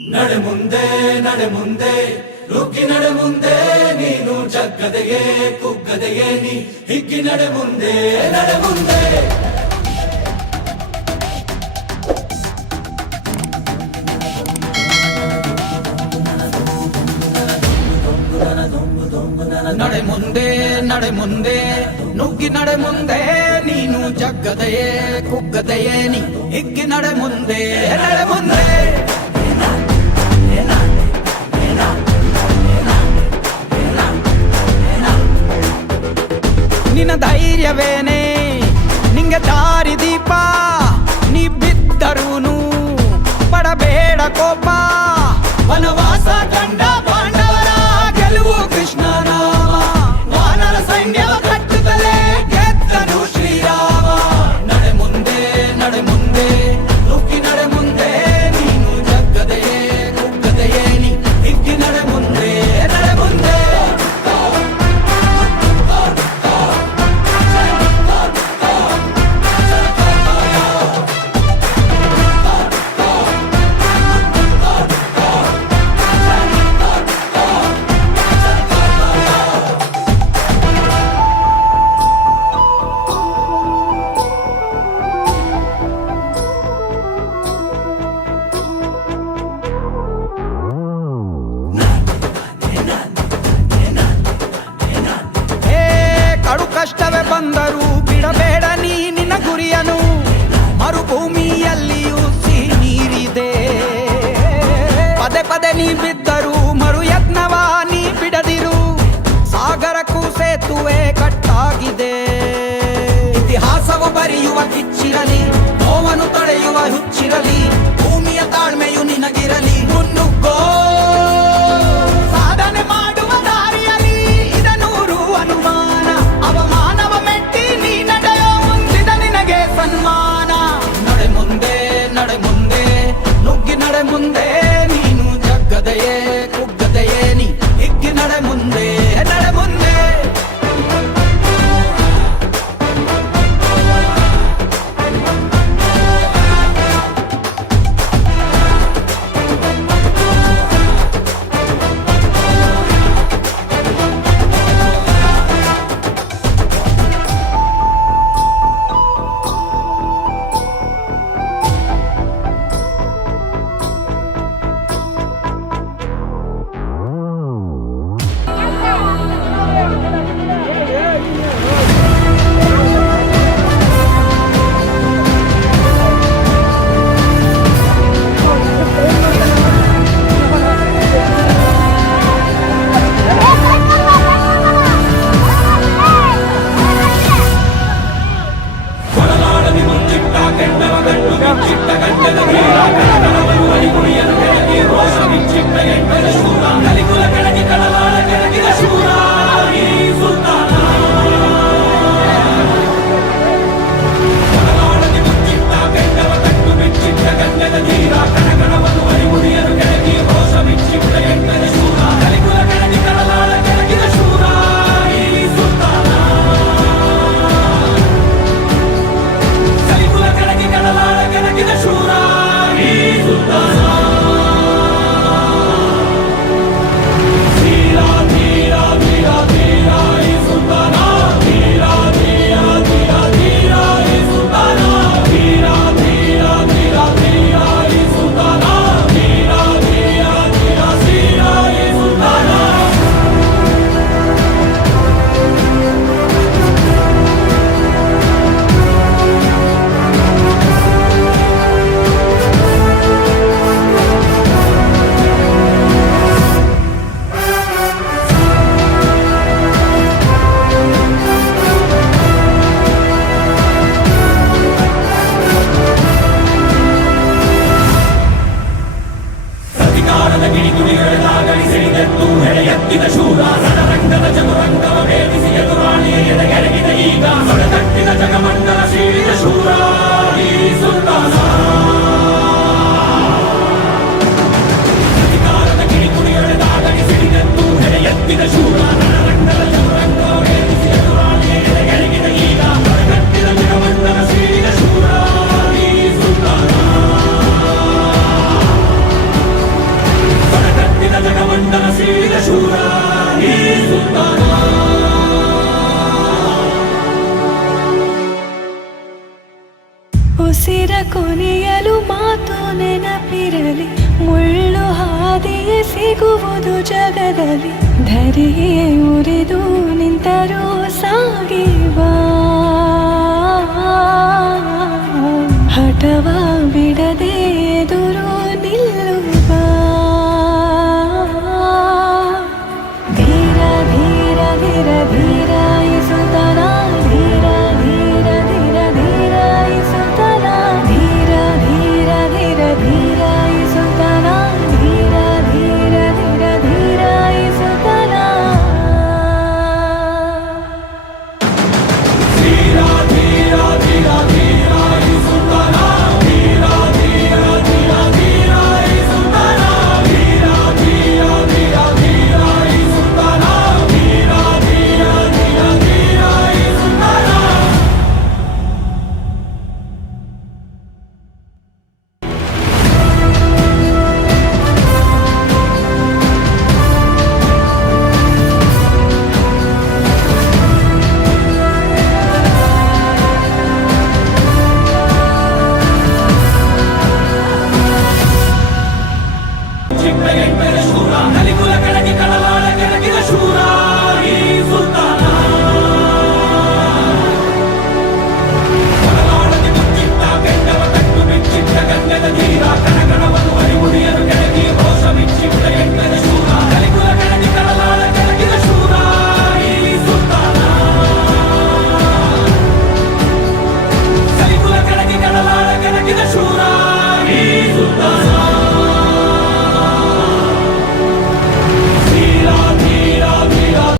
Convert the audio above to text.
ನಡೆ ಮುಂದೆ ನಡೆ ಮುಂದೆ ನುಗ್ಗಿ ನಡೆ ಮುಂದೆ ನೀನು ಜಗ್ಗದೆಯೇ ಕುಗ್ಗದೆಯೇ ನೀ ಹಿಗ್ಗಿ ನಡೆ ಮುಂದೆ ನಡೆ ಮುಂದೆ. ನಡೆ ಮುಂದೆ ನಡೆ ಮುಂದೆ ನುಗ್ಗಿ ನಡೆ ಮುಂದೆ ನೀನು ಜಗ್ಗದೆಯೇ ಕುಗ್ಗದೆಯೇ ನೀ ಹಿಗ್ಗಿ ನಡೆ ಮುಂದೆ ನಡೆ ಮುಂದೆ. ನಿನ್ನ ಧೈರ್ಯವೇನೆ ನಿಂಗೆ ದಾರಿ ದೀಪ, ನೀ ಬಿದ್ದರೂನು ಪಡಬೇಡ ಕೋಪ. ವನವಾಸ ಕಂಡ ಪಾಂಡವರ ಗೆಲುವು ಕೃಷ್ಣ ನಾಮ, ವಾನರ ಸೈನ್ಯವ ಕಟ್ಟುತ್ತಲೇ ಗೆದ್ದನು ಶ್ರೀರಾಮ. ನಡೆ ಮುಂದೆ ನಡೆ ಮುಂದೆ ನುಗ್ಗಿ ನಡೆ ಮುಂದೆ ನೀನು ಜಗ್ಗದೆಯೇ ಕುಗ್ಗದೆಯೇ ನೀ ಹಿಗ್ಗಿ ನಡೆ ಮುಂದೆ ನಡೆ ಮುಂದೆ. ಕಡು ಕಷ್ಟವೇ ಬಂದರೂ ಬಿಡಬೇಡ ನೀ ನಿನ್ನ ಗುರಿಯನು, ಮರುಭೂಮಿಯಲ್ಲಿಯೂ ಸಿಹಿ ನೀರಿದೆ. ಪದೇ ಪದೇ ನೀ ಬಿದ್ದರೂ ಮರು ಯತ್ನವ ನೀ ಬಿಡದಿರು, ಸಾಗರಕ್ಕೂ ಸೇತುವೆ ಕಟ್ಟಾಗಿದೆ. ಇತಿಹಾಸವು ಬರೆಯುವ ಕಿಚ್ಚಿರಲಿ, ನೋವನ್ನು ತಡೆಯುವ ಹುಚ್ಚಿರಲಿ, ಭೂಮಿಯ ತಾಳ್ಮೆಯು ನಿನಗಿರಲಿ. ಮುನ್ನುಗ್ಗೋ ಸಾಧನೆ ಮಾಡುವ ದಾರಿಯಲಿ ಇದನೂರು ಅನುಮಾನ, ಅವಮಾನವ ಮೆಟ್ಟಿ ನೀ ನಡೆಯೋ ಮುಂದಿದ ನಿನಗೆ ಸನ್ಮಾನ. ನಡೆ ಮುಂದೆ ನಡೆ ಮುಂದೆ ನುಗ್ಗಿ ನಡೆ ಮುಂದೆ ನೀನು ಜಗ್ಗದೆಯೇ ಕುಗ್ಗದೆಯೇ ನೀ ಹಿಗ್ಗಿ ನಡೆ ಮುಂದೆ ನಡೆ ಮುಂದೆ. ಕ್ಷಣದಲ್ಲಿ ಧರೆಯೇ ಉರಿದು